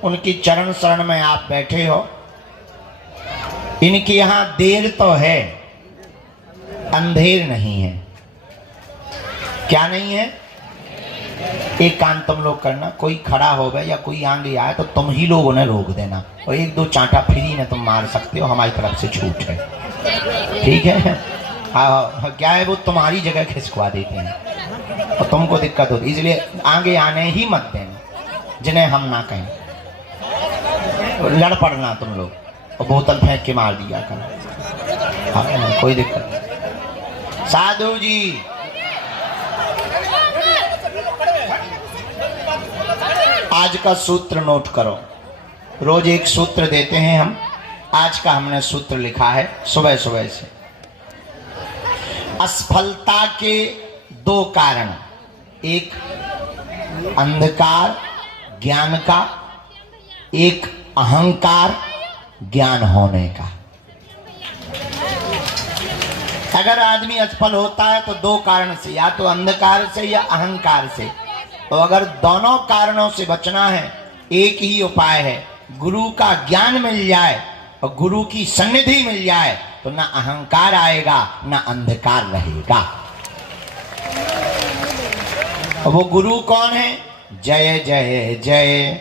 उनकी चरण शरण में आप बैठे हो। इनके यहां देर तो है, अंधेर नहीं है। क्या नहीं है? एक काम तुम लोग करना, कोई खड़ा हो गया या कोई आगे आए तो तुम ही लोग उन्हें रोक देना, और एक दो चांटा फ्री में तुम मार सकते हो, हमारी तरफ से छूट है, ठीक है? क्या है, वो तुम्हारी जगह खिसकवा देते हैं और तुमको दिक्कत होती, इसलिए आगे आने ही मत देना जिन्हें हम ना कहें। लड़ पड़ना तुम लोग और बोतल फेंक के मार दिया कर। हाँ, कोई दिक्कत नहीं। साधु जी, आज का सूत्र नोट करो। रोज एक सूत्र देते हैं हम, आज का हमने सूत्र लिखा है सुबह सुबह से। असफलता के दो कारण, एक अंधकार ज्ञान का, एक अहंकार ज्ञान होने का। अगर आदमी असफल होता है तो दो कारण से, या तो अंधकार से या अहंकार से। तो अगर दोनों कारणों से बचना है, एक ही उपाय है, गुरु का ज्ञान मिल जाए और गुरु की सन्निधि मिल जाए तो ना अहंकार आएगा ना अंधकार रहेगा। और वो गुरु कौन है? जय जय जय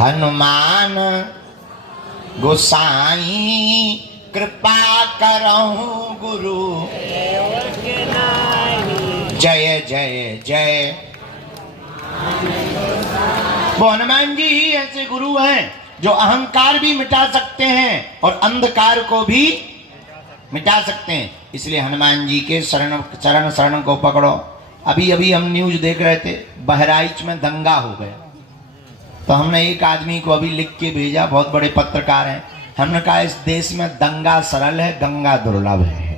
हनुमान गोसाई, कृपा करहूं गुरु जय जय जय। वो हनुमान जी ही ऐसे गुरु हैं जो अहंकार भी मिटा सकते हैं और अंधकार को भी मिटा सकते हैं। इसलिए हनुमान जी के चरण शरण को पकड़ो। अभी अभी हम न्यूज देख रहे थे, बहराइच में दंगा हो गया, तो हमने एक आदमी को अभी लिख के भेजा, बहुत बड़े पत्रकार हैं, हमने कहा इस देश में दंगा सरल है, गंगा दुर्लभ है।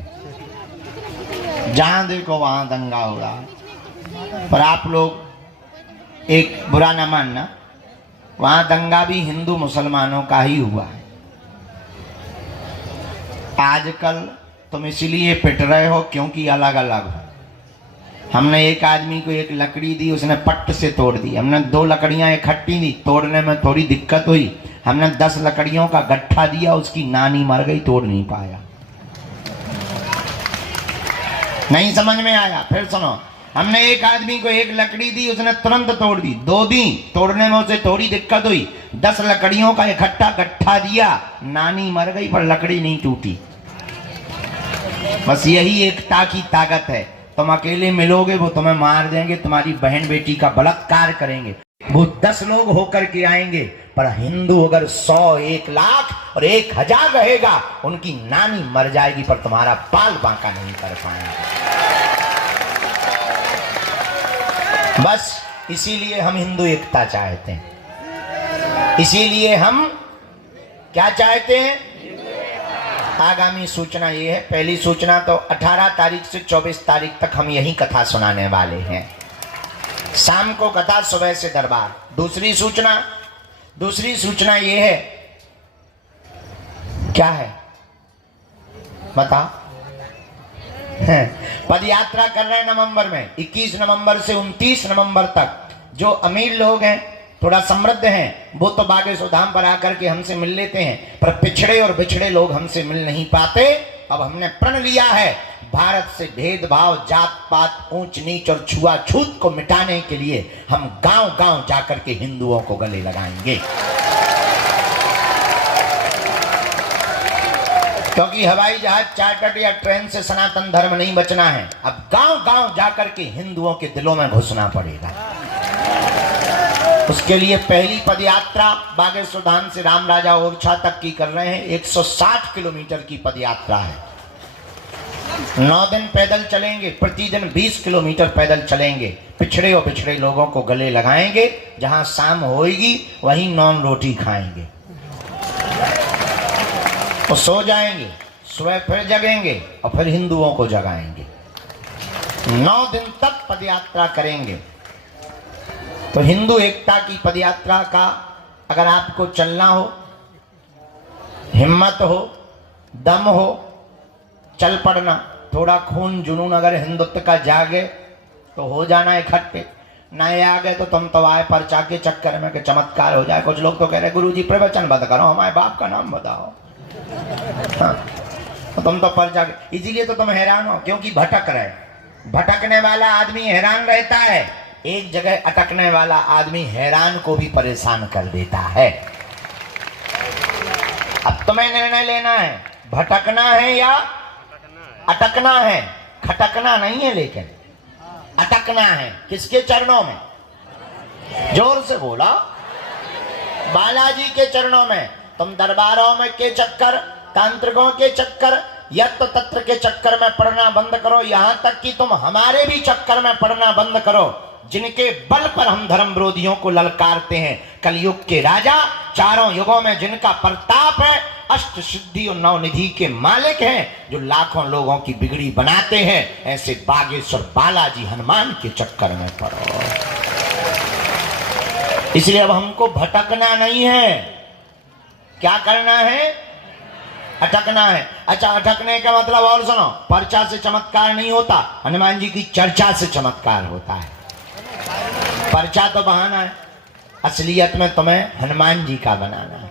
जहां देखो वहां दंगा हो रहा है। पर आप लोग एक बुरा न मानना, वहां दंगा भी हिंदू मुसलमानों का ही हुआ है। आजकल तुम इसलिए पिट रहे हो क्योंकि अलग अलग हो। हमने एक आदमी को एक लकड़ी दी, उसने पट्ट से तोड़ दी। हमने 2 लकड़ियां इकट्ठी दी, तोड़ने में थोड़ी दिक्कत हुई, हमने 10 लकड़ियों का गट्ठा दिया, उसकी नानी मर गई, तोड़ नहीं पाया। नहीं समझ में आया? फिर सुनो, हमने एक आदमी को एक लकड़ी दी, उसने तुरंत तोड़ दी। 2 दी, तोड़ने में उसे थोड़ी दिक्कत हुई, 10 लकड़ियों का इकट्ठा गट्ठा दिया, नानी मर गई पर लकड़ी नहीं टूटी। बस यही एकता की ताकत है। तुम अकेले मिलोगे वो तुम्हें मार देंगे, तुम्हारी बहन बेटी का बलात्कार करेंगे, वो 10 लोग होकर के आएंगे। पर हिंदू अगर 100, 1 लाख और 1000 रहेगा, उनकी नानी मर जाएगी पर तुम्हारा बाल बांका नहीं कर पाएंगे। बस इसीलिए हम हिंदू एकता चाहते हैं। इसीलिए हम क्या चाहते हैं? आगामी सूचना ये है, पहली सूचना तो 18 तारीख से 24 तारीख तक हम यही कथा सुनाने वाले हैं। शाम को कथा, सुबह से दरबार। दूसरी सूचना ये है, क्या है बता? पद यात्रा कर रहे हैं नवंबर में, 21 नवंबर से 29 नवंबर तक। जो अमीर लोग हैं, थोड़ा समृद्ध हैं, वो तो बागेश्वर धाम पर आकर के हमसे मिल लेते हैं, पर पिछड़े और बिछड़े लोग हमसे मिल नहीं पाते। अब हमने प्रण लिया है, भारत से भेदभाव, जात पात, ऊंच नीच और छुआछूत को मिटाने के लिए हम गांव गांव जाकर के हिंदुओं को गले लगाएंगे। क्योंकि हवाई जहाज, चार्टर्ड या ट्रेन से सनातन धर्म नहीं बचना है। अब गांव गांव जाकर के हिंदुओं के दिलों में घुसना पड़ेगा। उसके लिए पहली पदयात्रा बागेश्वर धाम से राम राजा ओरछा तक की कर रहे हैं। 160 किलोमीटर की पदयात्रा है। 9 दिन पैदल चलेंगे, प्रतिदिन 20 किलोमीटर पैदल चलेंगे। पिछड़े और बिछड़े लोगों को गले लगाएंगे। जहां शाम होएगी वहीं नॉन रोटी खाएंगे, तो सो जाएंगे, सुबह फिर जगेंगे और फिर हिंदुओं को जगाएंगे। 9 दिन तक पदयात्रा करेंगे। तो हिंदू एकता की पदयात्रा का अगर आपको चलना हो, हिम्मत हो, दम हो, चल पड़ना। थोड़ा खून जुनून अगर हिंदुत्व का जागे तो हो जाना इकट्ठे। नए आ गए तो तुम तो आए पर्चा के चक्कर में कि चमत्कार हो जाए। कुछ लोग तो कह रहे गुरुजी प्रवचन बंद करो, हमारे बाप का नाम बताओ। हाँ, तो तुम तो पर्चा के, इसीलिए तो तुम हैरान हो, क्योंकि भटक रहे। भटकने वाला आदमी हैरान रहता है, एक जगह अटकने वाला आदमी हैरान को भी परेशान कर देता है। अब तुम्हें निर्णय लेना है, भटकना है या अटकना है। खटकना नहीं है, लेकिन अटकना है। किसके चरणों में? जोर से बोला, बालाजी के चरणों में। तुम दरबारों में के चक्कर, तांत्रिकों के चक्कर, यत्र तत्र के चक्कर में पड़ना बंद करो। यहां तक कि तुम हमारे भी चक्कर में पड़ना बंद करो, जिनके बल पर हम धर्म विरोधियों को ललकारते हैं। कलयुग के राजा, चारों युगों में जिनका प्रताप है, अष्ट सिद्धि और नवनिधि के मालिक हैं, जो लाखों लोगों की बिगड़ी बनाते हैं। ऐसे बागेश्वर बालाजी हनुमान के चक्कर में पड़ो। इसलिए अब हमको भटकना नहीं है, क्या करना है? अटकना है। अच्छा, अटकने का मतलब और सुनो, पर्चा से चमत्कार नहीं होता, हनुमान जी की चर्चा से चमत्कार होता है। पर्चा तो बहाना है, असलियत में तुम्हें हनुमान जी का बनाना है,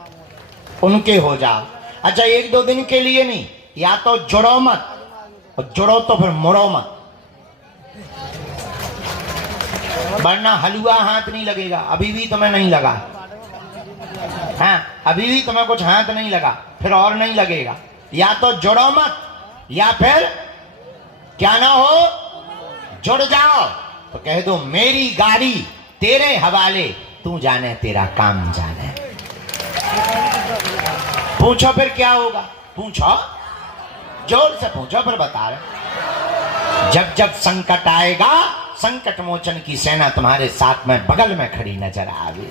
उनके हो जाओ। अच्छा, 1-2 दिन के लिए नहीं, या तो जुड़ो मत, और जुड़ो तो फिर मुड़ो मत, वरना हलवा हाथ नहीं लगेगा। अभी भी तुम्हें नहीं लगा, हाँ, अभी भी तुम्हें कुछ हाथ नहीं लगा, फिर और नहीं लगेगा। या तो जुड़ो मत, या फिर क्या ना हो, जुड़ जाओ। तो कह दो मेरी गाड़ी तेरे हवाले, तू जाने तेरा काम जाने। पूछो फिर क्या होगा, पूछो, जोर से पूछो, फिर बता रहे। जब जब संकट आएगा, संकट मोचन की सेना तुम्हारे साथ में बगल में खड़ी नजर आएगी।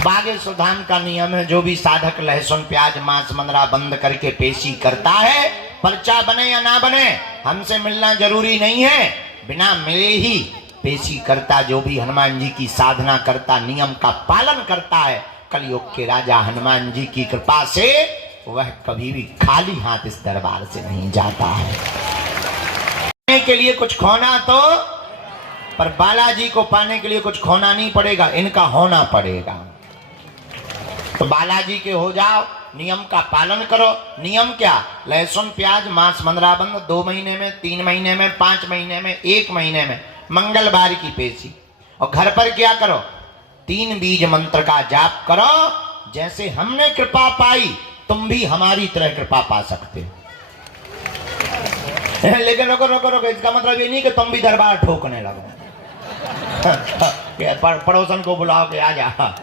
बागेश्वर धाम का नियम है, जो भी साधक लहसुन प्याज मांस मंदरा बंद करके पेशी करता है, पर्चा बने या ना बने, हमसे मिलना जरूरी नहीं है, बिना मिले ही पेशी करता, जो भी हनुमान जी की साधना करता, नियम का पालन करता है, कलयुग के राजा हनुमान जी की कृपा से वह कभी भी खाली हाथ इस दरबार से नहीं जाता है। के लिए कुछ खोना तो, पर बालाजी को पाने के लिए कुछ खोना नहीं पड़ेगा, इनका होना पड़ेगा। तो बालाजी के हो जाओ, नियम का पालन करो। नियम क्या? लहसुन प्याज मांस मंदरा बंद 2 महीने में, 3 महीने में, 5 महीने में, 1 महीने में, मंगलवार की पेशी। और घर पर क्या करो? 3 बीज मंत्र का जाप करो। जैसे हमने कृपा पाई, तुम भी हमारी तरह कृपा पा सकते हो। लेकिन रुको रुको रुको, इसका मतलब ये नहीं कि तुम भी दरबार ठोकने लगो, पड़ोसन को बुलाओ के आ जा।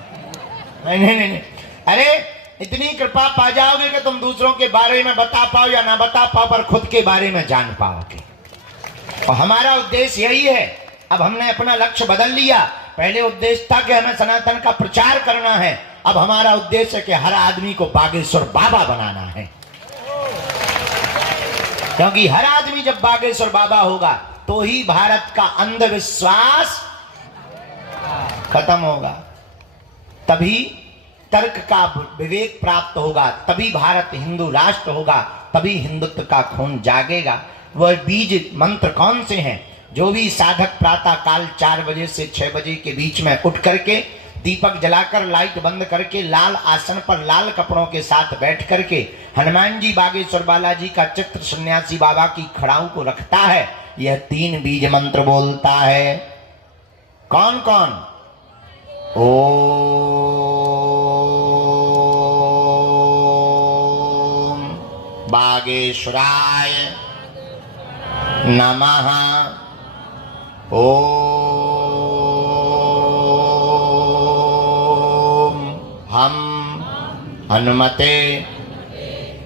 नहीं नहीं नहीं, अरे इतनी कृपा पा जाओगे कि तुम दूसरों के बारे में बता पाओ या ना बता पाओ, पर खुद के बारे में जान पाओगे। और हमारा उद्देश्य यही है। अब हमने अपना लक्ष्य बदल लिया। पहले उद्देश्य था कि हमें सनातन का प्रचार करना है, अब हमारा उद्देश्य है कि हर आदमी को बागेश्वर बाबा बनाना है। क्योंकि हर आदमी जब बागेश्वर बाबा होगा तो ही भारत का अंधविश्वास खत्म होगा, तभी तर्क का विवेक प्राप्त होगा, तभी भारत हिंदू राष्ट्र होगा, तभी हिंदुत्व का खून जागेगा। वह बीज मंत्र कौन से हैं? जो भी साधक प्रातः काल 4 बजे से 6 बजे के बीच में उठ करके दीपक जलाकर लाइट बंद करके लाल आसन पर लाल कपड़ों के साथ बैठ करके हनुमान जी बागेश्वर बालाजी का चित्र सन्यासी बाबा की खड़ाऊ को रखता है, यह 3 बीज मंत्र बोलता है। कौन कौन? ओम बागेश्वराय नमः। ओम हम हनुमते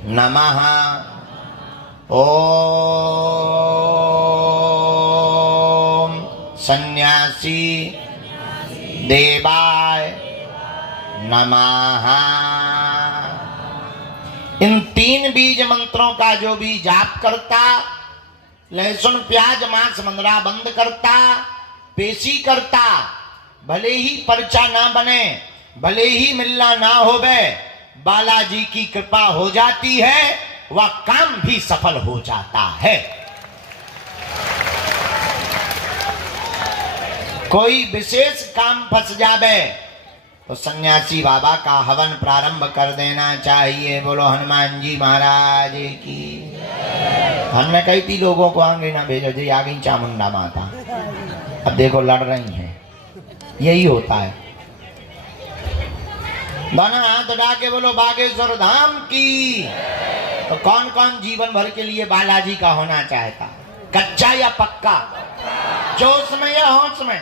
नमः। ओम सन्यासी देवाय नमः। इन 3 बीज मंत्रों का जो भी जाप करता, लहसुन प्याज मांस मंदरा बंद करता, पेशी करता, भले ही पर्चा ना बने, भले ही मिलना ना होवे, बालाजी की कृपा हो जाती है, वह काम भी सफल हो जाता है। कोई विशेष काम फंस जावे तो सन्यासी बाबा का हवन प्रारंभ कर देना चाहिए। बोलो हनुमान जी महाराज की। हमने कही थी लोगों को आगे ना भेजो जी, आ गई चामुंडा माता, अब देखो लड़ रही हैं। यही होता है। दोनों हाथ उठा के बोलो बागेश्वर धाम की। तो कौन कौन जीवन भर के लिए बालाजी का होना चाहता? कच्चा या पक्का? जोश में या होश में?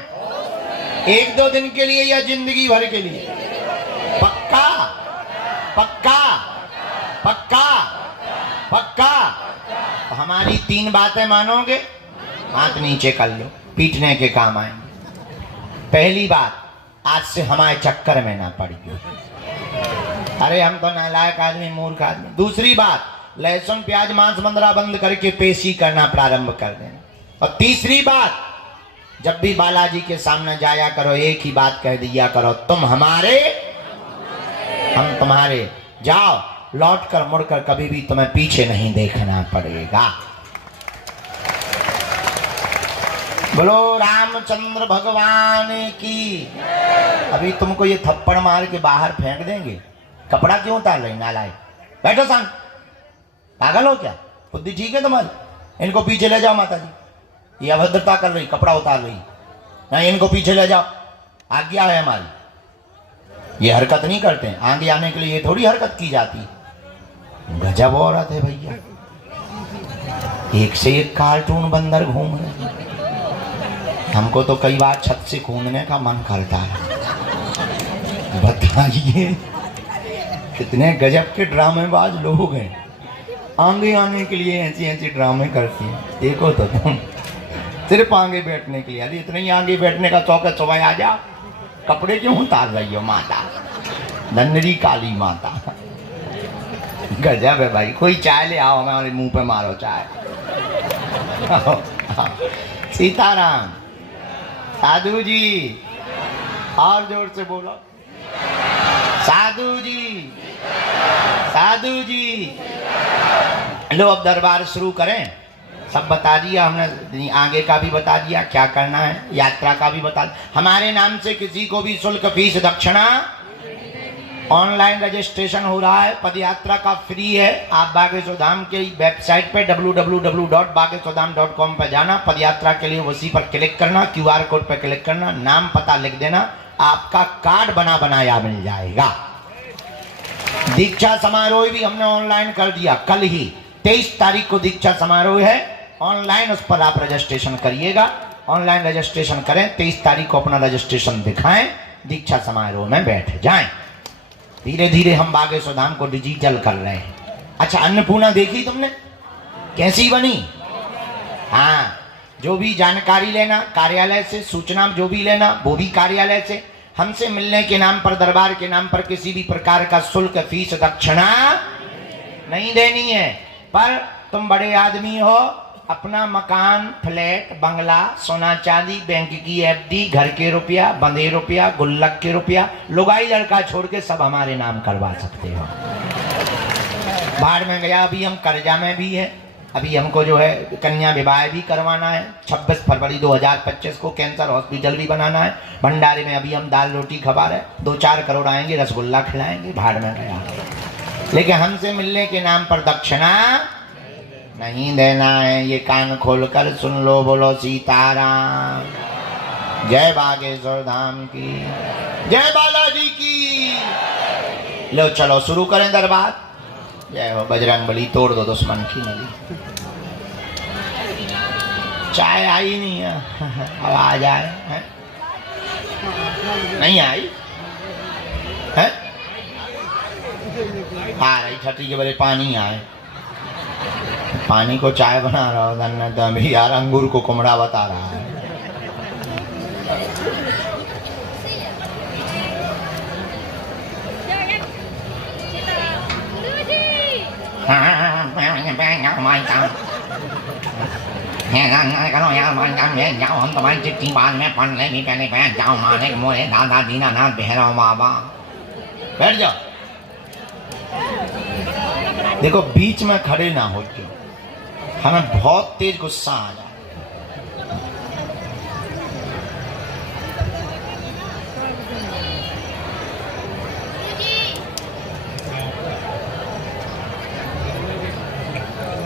1-2 दिन के लिए या जिंदगी भर के लिए? पक्का पक्का पक्का पक्का। तो हमारी 3 बातें मानोगे? हाथ नीचे कर लो, पीटने के काम आएंगे। पहली बात, आज से हमारे चक्कर में ना पड़िए। अरे हम तो नालायक आदमी, मूर्ख आदमी। दूसरी बात, लहसुन प्याज मांस मंदरा बंद करके पेशी करना प्रारंभ कर देना। और तीसरी बात, जब भी बालाजी के सामने जाया करो, एक ही बात कह दिया करो, तुम हमारे हम तुम्हारे। जाओ, लौटकर मुड़कर कभी भी तुम्हें पीछे नहीं देखना पड़ेगा। बोलो रामचंद्र भगवान की। अभी तुमको ये थप्पड़ मार के बाहर फेंक देंगे, कपड़ा क्यों उतार रही नालायक? बैठो शांत, पागल हो क्या? बुद्धि ठीक है तुम्हारी? इनको पीछे ले जाओ माता जी, ये अभद्रता कर रही, कपड़ा उतार रही। नहीं, इनको पीछे ले जाओ, आज्ञा है हमारी। ये हरकत नहीं करते, आगे आने के लिए ये थोड़ी हरकत की जाती। गजब औरत है भैया, एक से एक कार्टून बंदर घूम रहे। हमको तो कई बार छत से कूदने का मन करता है। बताइए कितने गजब के ड्रामेबाज लोग हैं, आगे आने के लिए ऐसी ऐसी ड्रामे करती हैं। देखो तो तुम, सिर्फ आगे बैठने के लिए। अरे इतने ही आगे बैठने का शौक है, सुबह आ जाओ। कपड़े क्यों उतार रही हो माता? धन्यरी काली माता। गजब है भाई। कोई चाय ले आओ, हमारे मुंह पे मारो चाय। सीताराम। साधु जी, और जोर से बोलो। साधु जी, साधु जी। लो अब दरबार शुरू करें। सब बता दिया हमने, आगे का भी बता दिया, क्या करना है, यात्रा का भी बता दिया। हमारे नाम से किसी को भी शुल्क फीस दक्षिणा, ऑनलाइन रजिस्ट्रेशन हो रहा है, पदयात्रा का फ्री है। आप बागेश्वर धाम के वेबसाइट पे www.bageshwardham.com पे जाना, पदयात्रा के लिए उसी पर क्लिक करना, QR कोड पर क्लिक करना, नाम पता लिख देना, आपका कार्ड बना बनाया मिल जाएगा। दीक्षा समारोह भी हमने ऑनलाइन कर दिया। कल ही 23 तारीख को दीक्षा समारोह है ऑनलाइन, उस पर आप रजिस्ट्रेशन करिएगा। ऑनलाइन रजिस्ट्रेशन करें, 23 तारीख को अपना रजिस्ट्रेशन दिखाएं, दीक्षा समारोह में बैठ जाएं। धीरे धीरे हम बागेश्वर धाम को डिजिटल कर रहे हैं। अच्छा, अन्नपूर्णा देखी तुमने कैसी बनी? हाँ, जो भी जानकारी लेना कार्यालय से, सूचना जो भी लेना वो भी कार्यालय से। हमसे मिलने के नाम पर, दरबार के नाम पर किसी भी प्रकार का शुल्क फीस दक्षिणा नहीं देनी है। पर तुम बड़े आदमी हो, अपना मकान, फ्लैट, बंगला, सोना चांदी, बैंक की FD, घर के रुपया, बंधे रुपया, गुल्लक के रुपया, लुगाई लड़का छोड़ के सब हमारे नाम करवा सकते हो। बाहर में गया, अभी हम कर्जा में भी है। अभी हमको जो है कन्या विवाह भी करवाना है। 26 फरवरी 2025 को कैंसर हॉस्पिटल भी बनाना है। भंडारे में अभी हम दाल रोटी खवा रहे, 2-4 करोड़ आएंगे, रसगुल्ला खिलाएंगे। भाड़ में गया, लेकिन हमसे मिलने के नाम पर दक्षिणा नहीं देना है। ये कान खोलकर सुन लो। बोलो सीताराम। जय बागेश्वर धाम की, जय बालाजी की। लो चलो शुरू करें दरबार। जय हो बजरंग बली। तोड़ दो दुश्मन की नली। चाय आई नहीं है, आवाज आए है? नहीं आई है? आ रही छठी के बोले पानी आए, पानी को चाय बना रहा हो तो अभी यार अंगूर को कुमड़ा बता रहा है। हम तुम्हारी चिट्ठी बाद में पढ़ ले भी, पहले बैठ जाओ माने मोरे दादा दीनानाथ भैरव बाबा। बैठ जाओ। देखो बीच में खड़े ना हो क्यों, हमें बहुत तेज गुस्सा आ जाए।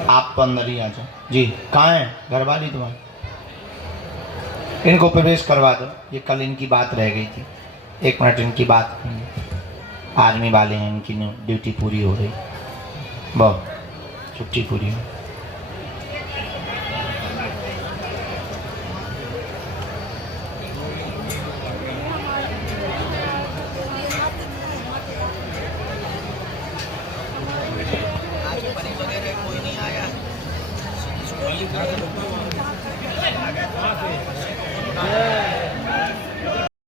आप तो अंदर ही आ जाओ जी। कहाँ है घरवाली तुम्हारी? इनको प्रवेश करवा दो, ये कल इनकी बात रह गई थी। 1 मिनट इनकी बात, आर्मी वाले हैं, इनकी ड्यूटी पूरी हो रही, बहुत छुट्टी पूरी हो।